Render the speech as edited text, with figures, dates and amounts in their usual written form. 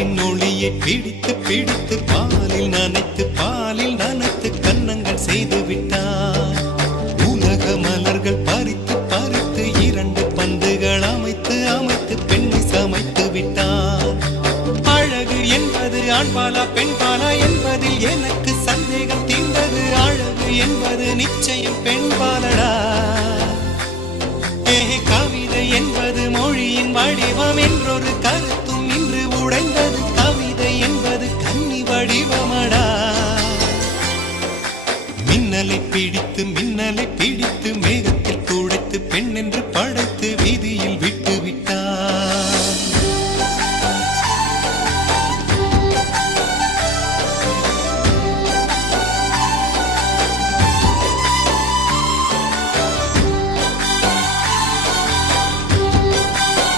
நிலவின் ஒளியை பிடித்து பிடித்து பாலில் நனைத்து கன்னங்கள் செய்து விட்டார். உலக மலர்கள் பறித்து பறித்து 2 பந்துகள் அமைத்து அமைத்து பெண்ணை சமைத்து விட்டார். அழகு என்பது ஆண்பாலா பெண்பாலா என்பதில் எனக்கு சந்தேகம் தீர்ந்தது. அழகு என்பது நிச்சயம் பெண்பாலடா. கவிதை என்பது மொழியின் வடிவம் என்றொரு கருத்தும் இன்று உடைந்தது. கவிதை என்பது கன்னி வடிவமடா. மின்னலை பிடித்து